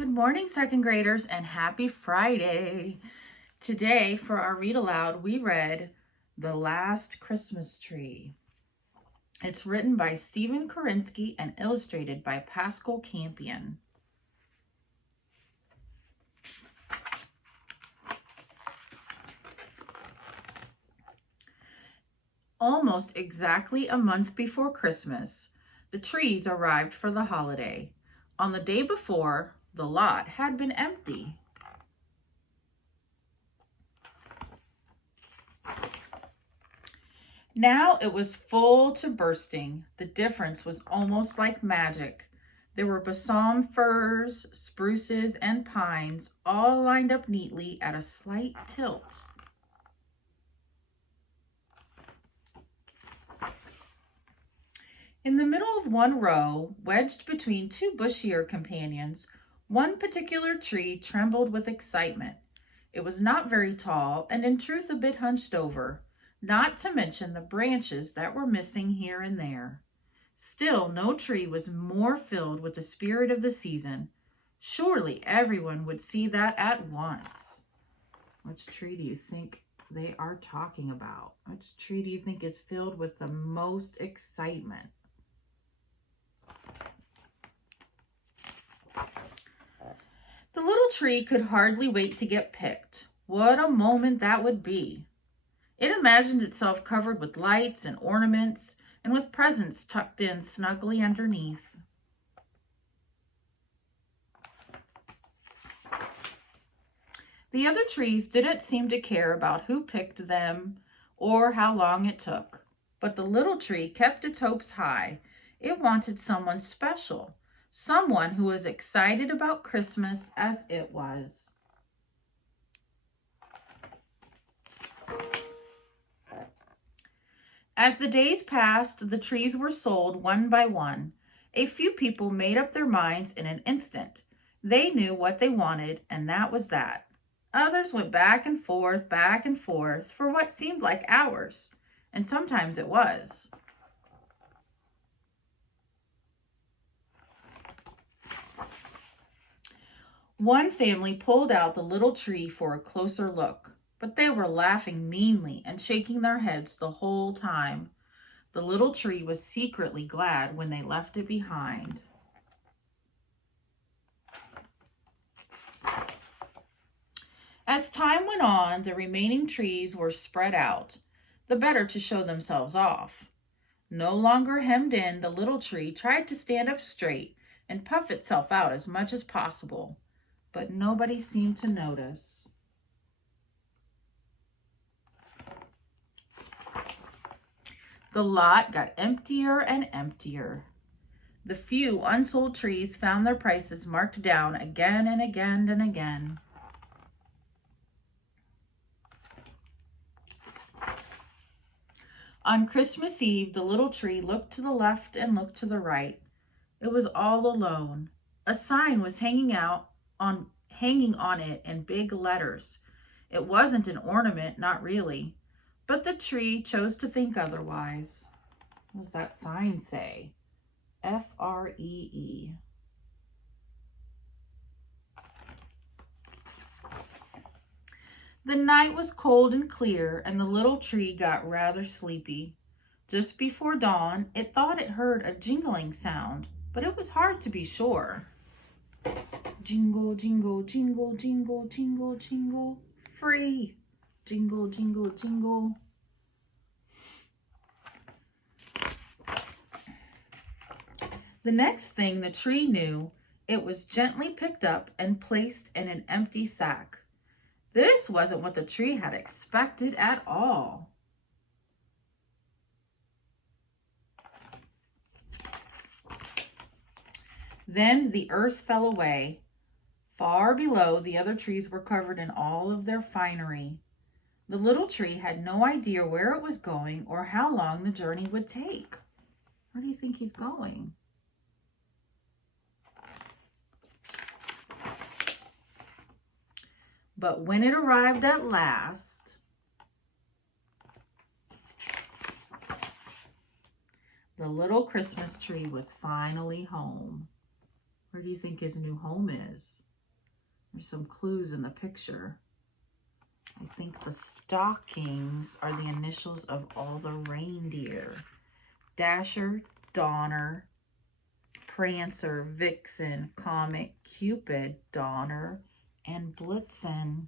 Good morning, second graders, and happy Friday. Today, for our read aloud, we read The Last Christmas Tree. It's written by Kresendky and illustrated by Pascal Campion. Almost exactly a month before Christmas, the trees arrived for the holiday. On the day before, the lot had been empty. Now it was full to bursting. The difference was almost like magic. There were balsam firs, spruces, and pines, all lined up neatly at a slight tilt. In the middle of one row, wedged between two bushier companions, one particular tree trembled with excitement. It was not very tall, and in truth a bit hunched over, not to mention the branches that were missing here and there. Still, no tree was more filled with the spirit of the season. Surely everyone would see that at once. Which tree do you think they are talking about? Which tree do you think is filled with the most excitement? The little tree could hardly wait to get picked. What a moment that would be! It imagined itself covered with lights and ornaments and with presents tucked in snugly underneath. The other trees didn't seem to care about who picked them or how long it took, but the little tree kept its hopes high. It wanted someone special, someone who was excited about Christmas as it was. As the days passed, the trees were sold one by one. A few people made up their minds in an instant. They knew what they wanted, and that was that. Others went back and forth for what seemed like hours, and sometimes it was. One family pulled out the little tree for a closer look, but they were laughing meanly and shaking their heads the whole time. The little tree was secretly glad when they left it behind. As time went on, the remaining trees were spread out, the better to show themselves off. No longer hemmed in, the little tree tried to stand up straight and puff itself out as much as possible, but nobody seemed to notice. The lot got emptier and emptier. The few unsold trees found their prices marked down again and again and again. On Christmas Eve, the little tree looked to the left and looked to the right. It was all alone. A sign was hanging on it in big letters. It wasn't an ornament, not really. But the tree chose to think otherwise. What does that sign say? F-R-E-E. The night was cold and clear, and the little tree got rather sleepy. Just before dawn, it thought it heard a jingling sound, but it was hard to be sure. Jingle, jingle, jingle, jingle, jingle, jingle, free. Jingle, jingle, jingle. The next thing the tree knew, it was gently picked up and placed in an empty sack. This wasn't what the tree had expected at all. Then the earth fell away. Far below, the other trees were covered in all of their finery. The little tree had no idea where it was going or how long the journey would take. Where do you think he's going? But when it arrived at last, the little Christmas tree was finally home. Where do you think his new home is? There's some clues in the picture. I think the stockings are the initials of all the reindeer. Dasher, Donner, Prancer, Vixen, Comet, Cupid, Donner, and Blitzen.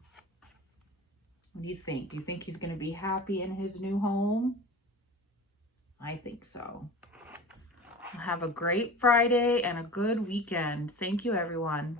What do you think? Do you think he's going to be happy in his new home? I think so. Have a great Friday and a good weekend. Thank you, everyone.